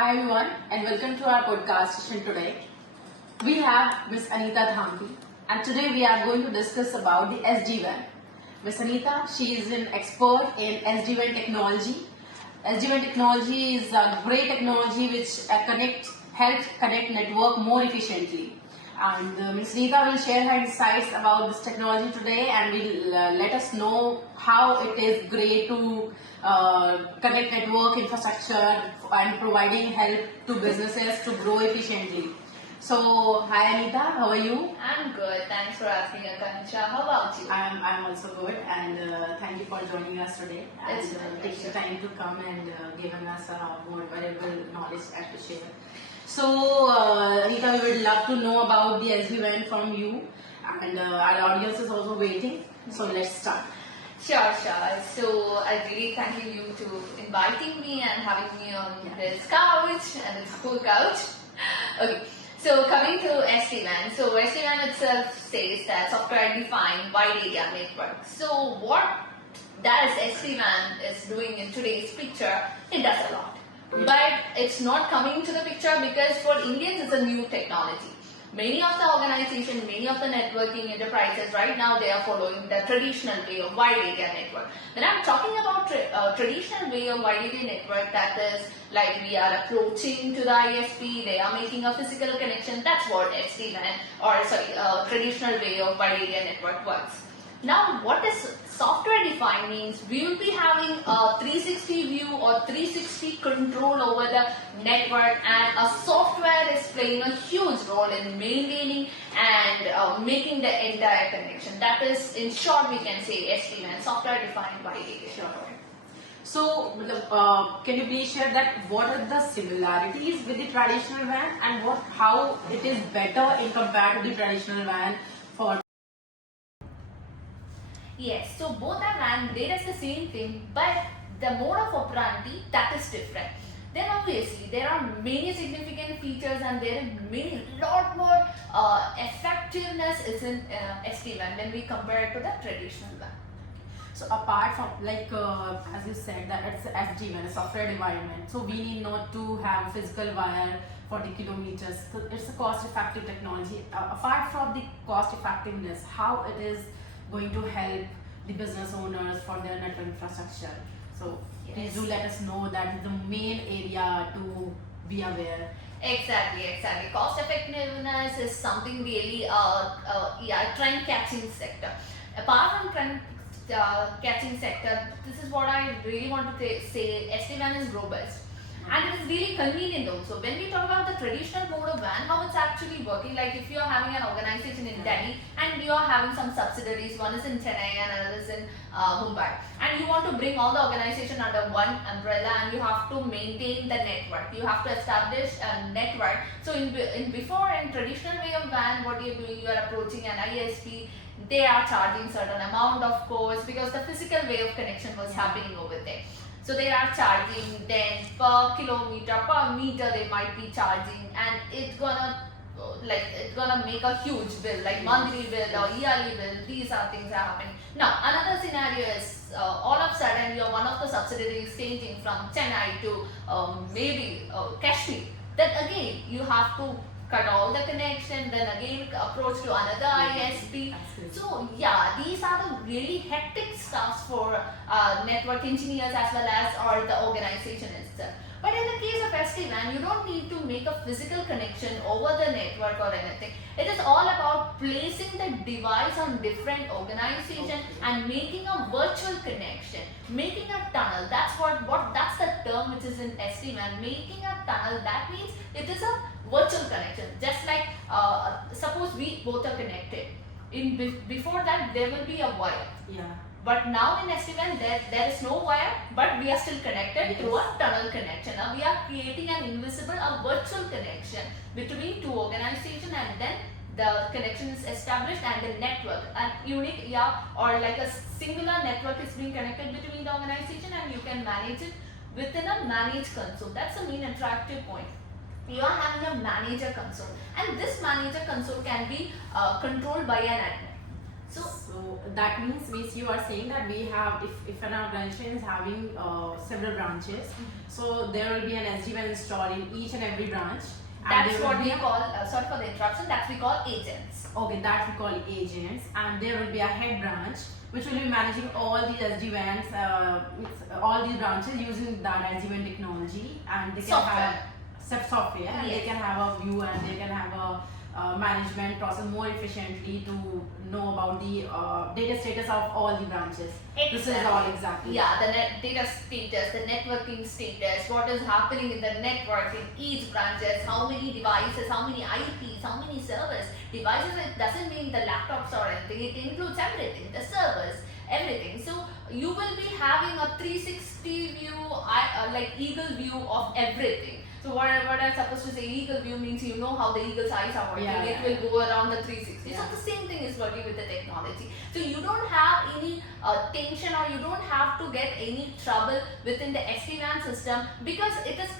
Hi everyone and welcome to our podcast session today. We have Miss Anita Dhampi and today we are going to discuss about the SD-WAN. Miss Anita, she is an expert in SD-WAN technology. SD-WAN technology is a great technology which helps connect network more efficiently. And Ms. Anita will share her insights about this technology today and will let us know how it is great to connect network infrastructure and providing help to businesses to grow efficiently. So, hi Anita, how are you? I'm good. Thanks for asking, Akansha. How about you? I'm also good and thank you for joining us today and It's my taking the pleasure. time to come and giving us more valuable knowledge to share. So, Anita, we would love to know about the SD-WAN from you and our audience is also waiting. So, let's start. Sure. So I really thank you to inviting me and having me on this couch, and it's a cool couch. Okay. So coming to SD-WAN. So SD-WAN itself says that software-defined wide area network. So what does SD-WAN is doing in today's picture? It does a lot. But it's not coming to the picture because for Indians it's a new technology. Many of the organizations, many of the networking enterprises right now they are following the traditional way of wide area network. When I'm talking about traditional way of wide area network, that is like we are approaching to the ISP, they are making a physical connection. That's what SD-WAN or traditional way of wide area network works. Now, what is software defined means we will be having a 360 view or 360 control over the network, and a software is playing a huge role in maintaining and making the entire connection. That is, in short, we can say SD-WAN, software defined by area. Sure. So, can you please share that what are the similarities with the traditional WAN and how it is better in compared to the traditional WAN for? Yes, so both are WAN, they does the same thing, but the mode of operandi that is different. Then obviously there are many significant features and there is lot more effectiveness is in SD-WAN when we compare it to the traditional WAN. So apart from as you said that it's SD-WAN, a software environment, so we need not to have a physical wire 40 kilometers. So it's a cost-effective technology. Apart from the cost-effectiveness, how it is going to help the business owners for their network infrastructure. So please do let us know that is the main area to be aware. Exactly. Cost effectiveness is something really trend catching sector. Apart from trend catching sector, this is what I really want to say. SD-WAN is robust. And it is really convenient also. When we talk about the traditional mode of WAN, how it's actually working, like if you are having an organization in Delhi and you are having some subsidiaries, one is in Chennai and another is in Mumbai, and you want to bring all the organization under one umbrella and you have to maintain the network. You have to establish a network. So in traditional way of WAN, what you're doing, you are approaching an ISP. They are charging certain amount of course because the physical way of connection was happening over there. So they are charging then per kilometer, per meter they might be charging, and it's gonna make a huge bill, like monthly bill or yearly bill. These are things are happening. Now another scenario is all of a sudden you're one of the subsidiaries changing from Chennai to maybe Kashmir. Then again you have to cut all the connection, then again approach to another ISP. So yeah, these are the really hectic stuff for network engineers as well as or the organization itself. But in the case of SD-WAN, you don't need to make a physical connection over the network or anything. It is all about placing the device on different organization and making a virtual connection, making a tunnel. That's that's the term which is in SD-WAN. Making a tunnel, that means it is a virtual connection. Just like suppose we both are connected. Before that there will be a wire. Yeah. But now in SD-WAN there is no wire, but we are still connected through a tunnel connection. Now we are creating an invisible, a virtual connection between two organizations, and then the connection is established and the network, a unique or like a singular network is being connected between the organization, and you can manage it within a managed console. That's the main attractive point. You are having a manager console, and this manager console can be controlled by an admin. So that means you are saying that we have, if an organization is having several branches, so there will be an SD-WAN installed in each and every branch. That's what we call, sorry for the interruption, that's we call agents. Okay, that we call agents, and there will be a head branch which will be managing all these SD-WANs, all these branches using that SD-WAN technology, and they can have software, and they can have a view, and they can have a management process more efficiently to know about the data status of all the branches. Exactly. This is all exactly. Yeah, the data status, the networking status, what is happening in the network in each branches, how many devices, how many IPs, how many servers. Devices, it doesn't mean the laptops or anything, it includes everything, the servers, everything. So you will be having a 360 view, like eagle view of everything. So what I'm supposed to say, eagle view means you know how the eagle's eyes are working. It will go around the 360. So the same thing is working with the technology. So you don't have any tension, or you don't have to get any trouble within the SD-WAN system, because it is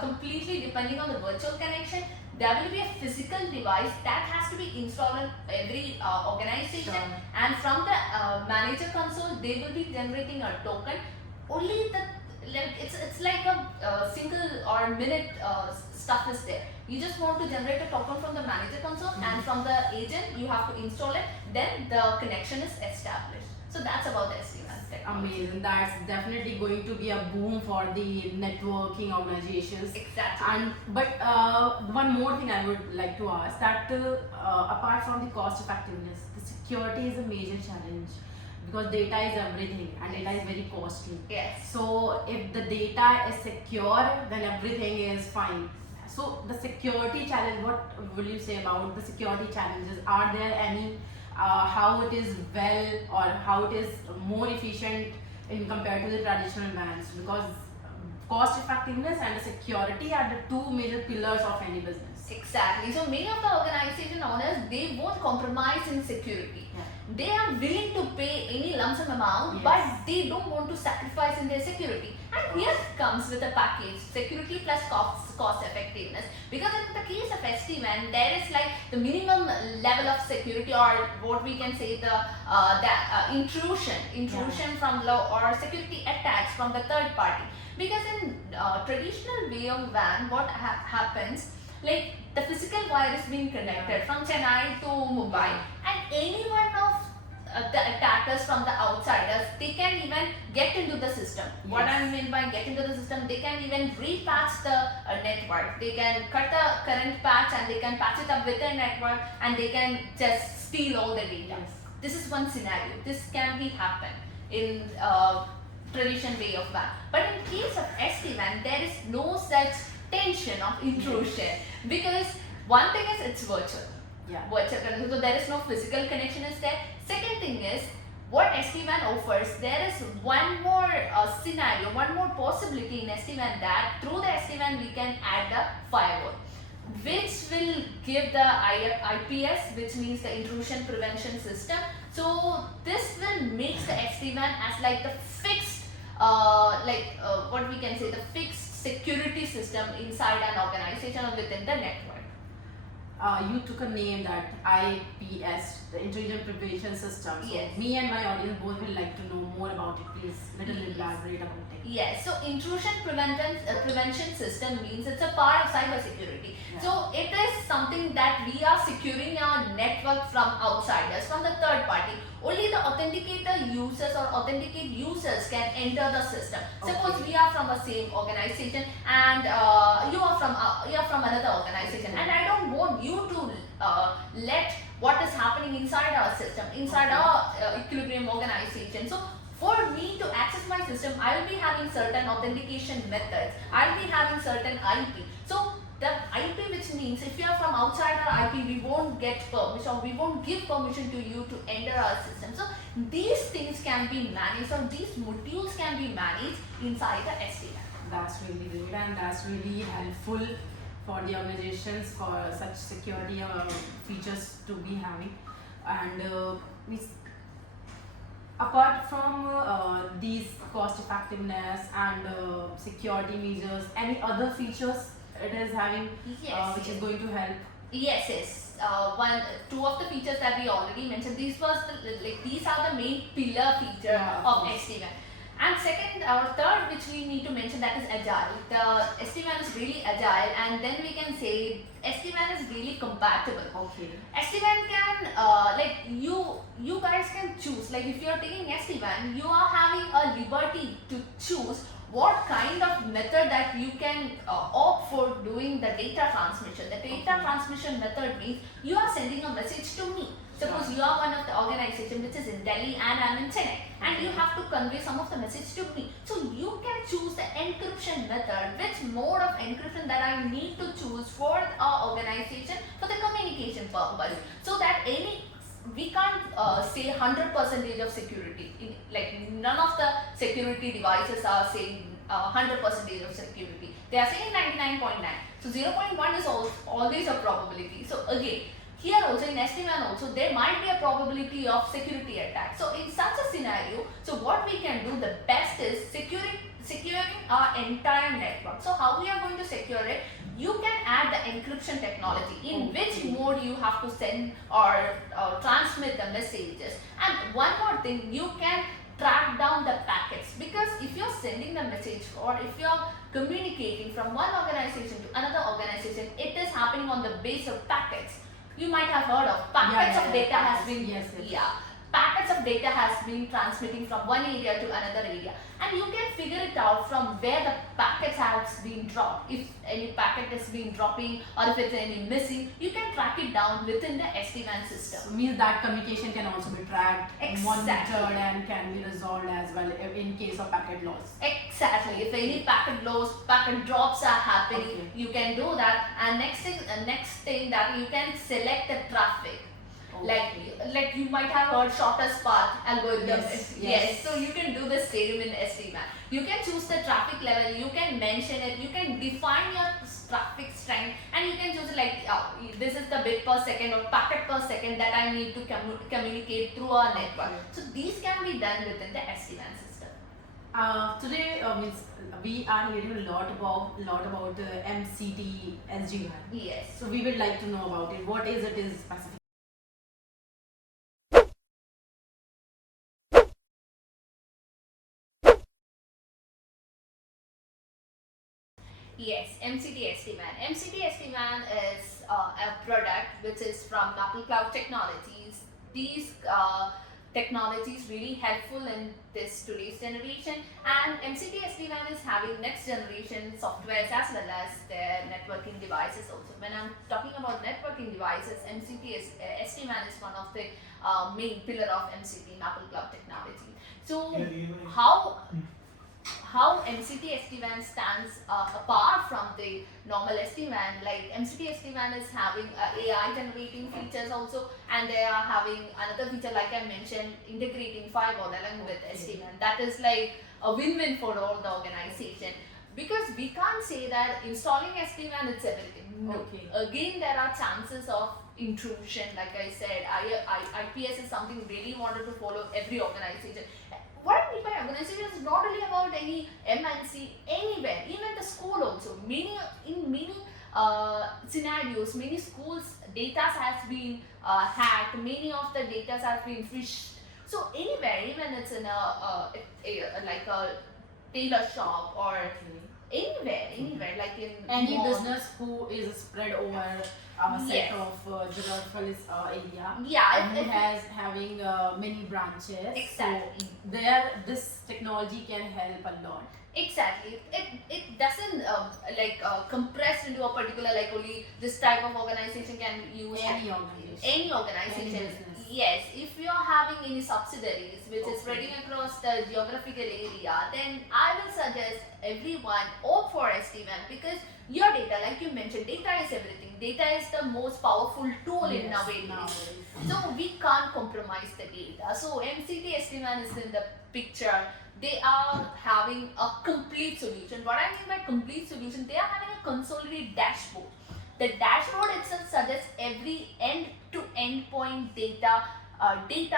completely depending on the virtual connection. There will be a physical device that has to be installed in every organization, and from the manager console they will be generating a token. Only the it's like a single or minute stuff is there. You just want to generate a token from the manager console, and from the agent you have to install it, then the connection is established. So that's about the SD-WAN technology. Amazing. That's definitely going to be a boom for the networking organizations. Exactly. But one more thing I would like to ask, that apart from the cost effectiveness, the security is a major challenge, because data is everything, and data is very costly. Yes. So if the data is secure, then everything is fine. So the security challenge, what will you say about the security challenges? Are there any, how it is well, or how it is more efficient in compared to the traditional WANs? Because cost effectiveness and the security are the two major pillars of any business. Exactly. So many of the organization owners, they won't compromise in security. They are willing to pay any lump sum amount, but they don't want to sacrifice in their security. And here comes with a package, security plus cost effectiveness. Because in the case of SD-WAN, there is like the minimum level of security, or what we can say the intrusion from low, or security attacks from the third party. Because in traditional way of WAN, what happens, like the physical wire is being connected from Chennai to Mumbai, and any one of the attackers from the outsiders, they can even get into the system. What I mean by get into the system, they can even repatch the network. They can cut the current patch, and they can patch it up with the network, and they can just steal all the data. This is one scenario. This can be happen in traditional way of WAN. But in case of SD-WAN, there is no such tension of intrusion, because one thing is it's virtual. Virtual, so there is no physical connection is there. Second thing is, what SD-WAN offers, there is one more scenario, one more possibility in SD-WAN, that through the SD-WAN we can add the firewall, which will give the IPS, which means the intrusion prevention system. So this will make the SD-WAN as like the fixed, what we can say, the fixed security system inside an organization or within the network. You took a name, that IPS, the Intrusion Prevention System. So me and my audience both will like to know more about it. Please, little elaborate about it. Yes, so intrusion prevention system means it's a part of cyber security. So it is something that we are securing our network from outsiders, from the third party. Only the authenticator users or authenticate users can enter the system. Suppose we are from the same organization, and you are from another organization, and I don't want you to let what is happening inside our system, inside our equilibrium organization. So for me to access my system, I will be having certain authentication methods. I will be having certain IP. So the IP, which means if you are from outside our IP, we won't get permission, or we won't give permission to you to enter our system. So these things can be managed, or these modules can be managed inside the SD-WAN. That's really great, and that's really helpful for the organizations for such security features to be having. And apart from these cost effectiveness and security measures, any other features it is having which is going to help? Yes, yes. Two of the features that we already mentioned. These are the main pillar feature Yeah, of course. SD-WAN. And second or third, which we need to mention, that is agile. The SD-WAN is really agile, and then we can say SD-WAN is really compatible. Okay. SD-WAN can you guys can choose, like if you are taking SD-WAN, you are having a liberty to choose what kind of method that you can opt for doing the data transmission. The data transmission method means you are sending a message to me. Suppose you are one of the organization which is in Delhi and I am in Chennai, and you have to convey some of the message to me. So you can choose the encryption method, which mode of encryption that I need to choose for our organization for the communication purpose, so that we can't say 100% of security. Like none of the security devices are saying 100% of security. They are saying 99.9. So 0.1 is always a probability. So again, here also in SD-WAN also there might be a probability of security attack. So in such a scenario, so what we can do the best is securing our entire network. So how we are going to secure it? You can add the encryption technology in which mode you have to send or transmit the messages. And one more thing, you can track down the packets, because if you're sending the message or if you're communicating from one organization to another organization, it is happening on the base of packets. You might have heard of packets of data has been packets of data has been transmitting from one area to another area, and you can figure it out from where the packets has been dropped. If any packet has been dropping or if it's any missing, you can track it down within the SD-WAN system. So means that communication can also be tracked, Exactly. monitored, and can be resolved as well in case of packet loss. Exactly. If any packet loss, packet drops are happening, Okay. you can do that. And next thing that you can select the traffic. Like you might have heard shortest path algorithm. Yes. So you can do the same in SD-WAN. You can choose the traffic level, you can mention it, you can define your traffic strength, and you can choose like this is the bit per second or packet per second that I need to communicate through our network. So these can be done within the SD-WAN system. Today means we are hearing a lot about MCT SDWAN. Yes. So we would like to know about it. What is it is specific? Yes, MCT SD-WAN. MCT SD-WAN is a product which is from Apple Cloud Technologies. These technologies really helpful in this today's generation, and MCT SD-WAN is having next generation softwares as well as their networking devices also. When I'm talking about networking devices, MCT SD-WAN is one of the main pillar of MCT in Apple Cloud Technology. So how MCT SD-WAN stands apart from the normal SD-WAN, like MCT SD-WAN is having AI generating features also, and they are having another feature like I mentioned, integrating firewall along with SD-WAN. That is like a win-win for all the organization, because we can't say that installing SD-WAN is everything. No. Okay. Again, there are chances of intrusion. Like I said, IPS is something really wanted to follow every organization. What I mean by organization is not only about any MNC, anywhere, even the school also. In many scenarios, many schools' data has been hacked, many of the data has been phished. So anywhere, even it's in like a tailor shop or anywhere, like in Any mall. business who is spread over a set of geographical area, Yeah, and who has having many branches. Exactly. So there, this technology can help a lot. Exactly. It doesn't compress into a particular, like only this type of organization can use. Any organization. Any organization. Any business. Yes. If you are having any subsidiaries which is spreading across the geographical area, then I will suggest everyone opt for SD-WAN, because your data, like you mentioned, data is everything. Data is the most powerful tool in nowadays. So we can't compromise the data. So MCT SD-WAN is in the picture. They are having a complete solution. What I mean by complete solution, they are having a consolidated dashboard. The dashboard itself suggests every end-to-end point data, which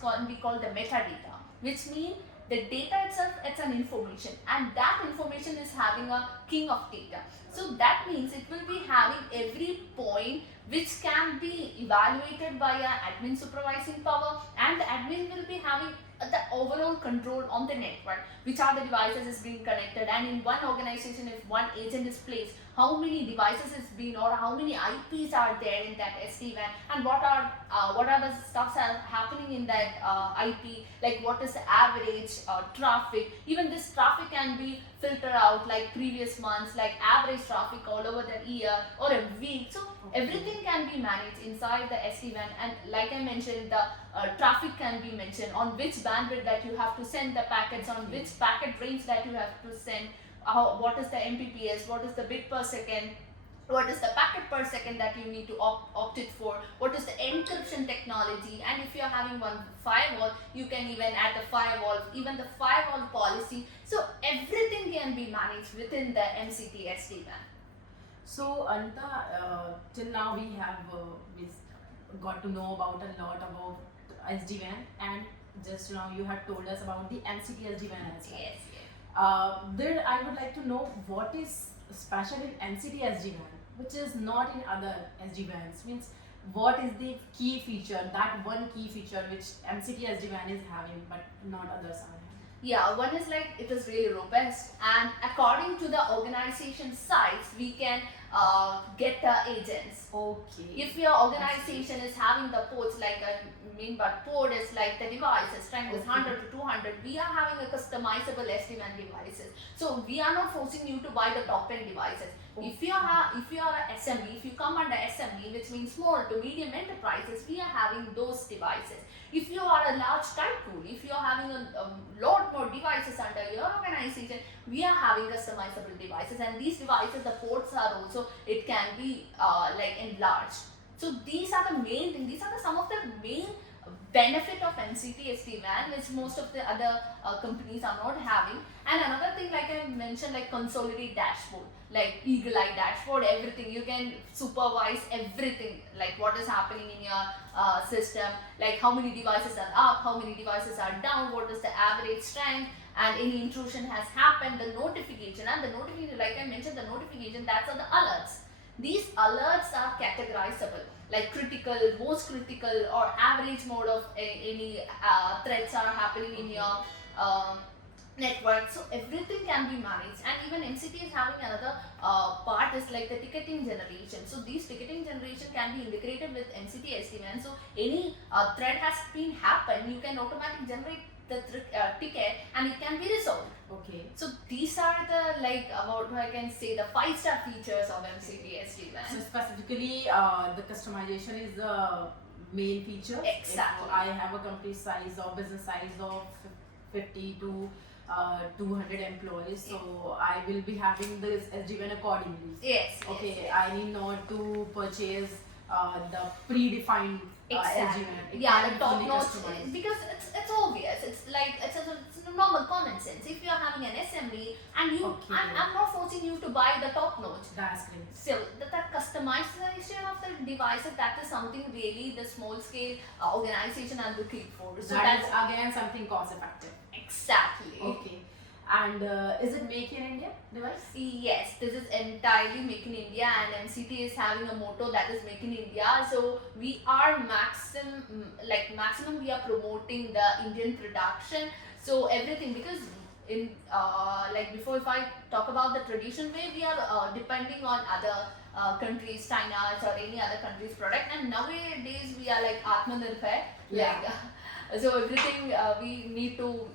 can be called the metadata, which means the data itself, it's an information, and that information is having a king of data. So that that means it will be having every point which can be evaluated by an admin supervising power, and the admin will be having the overall control on the network, which are the devices is being connected, and in one organization if one agent is placed, how many devices is being, or how many IPs are there in that SD-WAN, and what are the stuffs are happening in that IP, like what is the average traffic. Even this traffic can be filtered out, like previous months, like average traffic all over the year or a week. So everything can be managed inside the SD-WAN, and like I mentioned, the traffic can be mentioned, on which bandwidth that you have to send the packets, on which packet range that you have to send, what is the Mbps, what is the bit per second, what is the packet per second that you need to opt it for, what is the encryption technology, and if you are having one firewall, you can even add the firewall, even the firewall policy. So everything can be managed within the MCT SD-WAN. So Anita, till now we have got to know about a lot about SD-WAN, and just now you have told us about the MCT SD-WAN as well. Yes. There I would like to know what is special in MCT SD-WAN, which is not in other SD-WANs. Means what is the key feature, that one key feature which MCT SD-WAN is having but not others are having? Yeah, one is like it is really robust, and according to the organization size, we can get the agents. Okay. If your organization is having the ports, like I mean, but port is like the devices, strength is 100 to 200, we are having a customizable SD-WAN devices. So we are not forcing you to buy the top end devices. If you are a SME, if you come under SME, which means small to medium enterprises, we are having those devices. If you are a large tycoon, if you are having a lot more devices under your organization, we are having customizable devices, and these devices, the ports are also, it can be like enlarged. So these are the main thing. These are some of the main benefit of MCT SD-WAN, which most of the other companies are not having. And another thing, like I mentioned, like consolidate dashboard, like eagle eye dashboard, everything. You can supervise everything, like what is happening in your system, like how many devices are up, how many devices are down, what is the average strength, and any intrusion has happened, the notification, and the notification, like I mentioned, the notification, that's are the alerts. These alerts are categorizable, like critical, most critical, or average mode of any threats are happening in your network. So everything can be managed, and even MCT is having another part is like the ticketing generation. So these ticketing generation can be integrated with MCT SD-WAN. So any threat has been happened, you can automatically generate the ticket and it can be resolved. Okay. So these are the, like, about, I can say, the 5-star features of MCT SD-WAN. So specifically, the customization is the main feature. Exactly. If I have a company size or business size of 50 to 200 employees, so I will be having this SD-WAN accordingly. Yes. Okay, yes. I need not to purchase the predefined Exactly. SD-WAN. Yeah, the top notch, because it's obvious. It's like it's a normal common sense. If you are having an SME and you, Okay. I'm not forcing you to buy the top notch. That's great. Still, that customization of the devices, that is something really the small scale organization are looking for. So That is again something cost effective. exactly. Okay. And is it Make in India device? Yes, this is entirely Make in India, and MCT is having a motto that is Make in India. So we are maximum we are promoting the Indian production. So everything, because in like before, if I talk about the traditional way, we are depending on other countries, China or any other country's product, and nowadays we are like Atmanirbhar. Yeah. Like, so everything we need to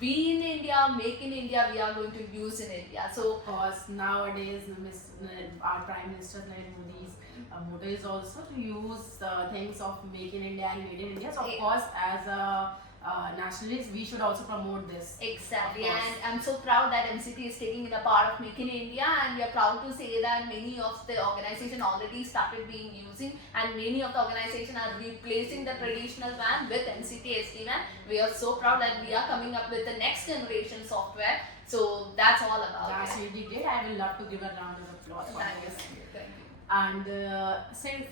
be in India, make in India, we are going to use in India. So Of course, nowadays our Prime Minister Narendra Modi's motto is also to use things of Make in India and Made in India. So of course, as a nationalist, we should also promote this. exactly, Of course. and I'm so proud that MCT is taking in a part of Make in India, and we are proud to say that many of the organization already started being using, and many of the organization are replacing the traditional WAN with MCT SD-WAN. We are so proud that we are coming up with the next generation software. So that's all about That's it. really great. I will love to give a round of applause for Thank you, this. thank you. And since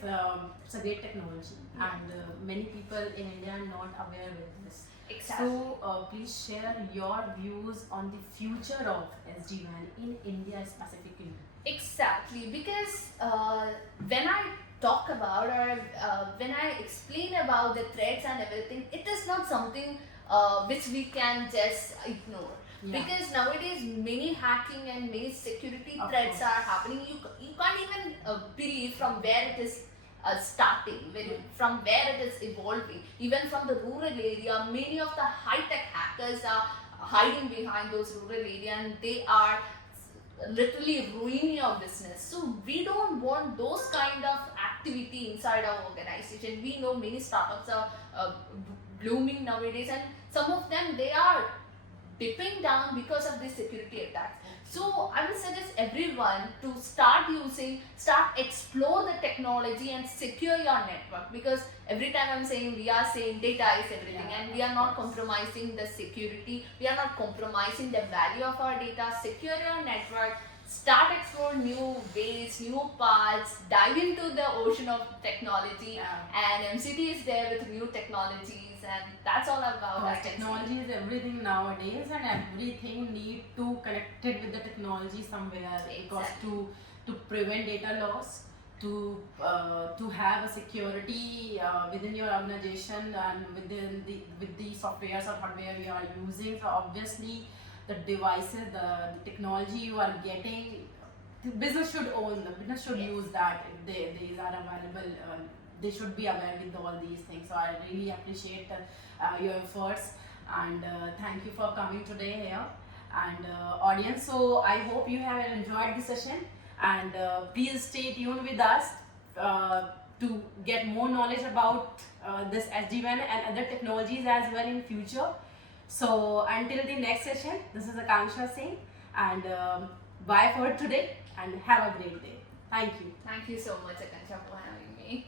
it's a great technology, and many people in India are not aware with this. Exactly. So please share your views on the future of SD-WAN in India specifically. Exactly, because when I talk about or when I explain about the threats and everything, it is not something which we can just ignore. Yeah. Because nowadays many hacking and many security Of threats course. are happening. You can't even believe from where it is starting, from where it is evolving. Even from the rural area, many of the high-tech hackers are hiding behind those rural area, and they are literally ruin your business. So we don't want those kind of activity inside our organization. We know many startups are blooming nowadays, and some of them they are dipping down because of these security attacks. So I would suggest everyone to start explore the technology and secure your network, because every time I'm saying, we are saying data is everything, Yeah, and we are of not course. compromising the security, we are not compromising the value of our data. Secure your network, start explore new ways, new paths, dive into the ocean of technology. Yeah. And MCT is there with new technologies, and that's all about I Because can technology say. is everything nowadays, and everything need to connect it with the technology somewhere. Because Exactly. to prevent data loss, to have a security within your organization and within with the softwares or hardware you are using. So obviously, the devices, the technology you are getting, the business should own. The business should Yes. use that if these are available. They should be aware with all these things. So I really appreciate your efforts, and thank you for coming today here, and audience. So I hope you have enjoyed the session, and please stay tuned with us to get more knowledge about this SD-WAN and other technologies as well in future. So until the next session, this is Akanksha Singh, and bye for today, and have a great day. Thank you. Thank you so much, Akansha, for having me.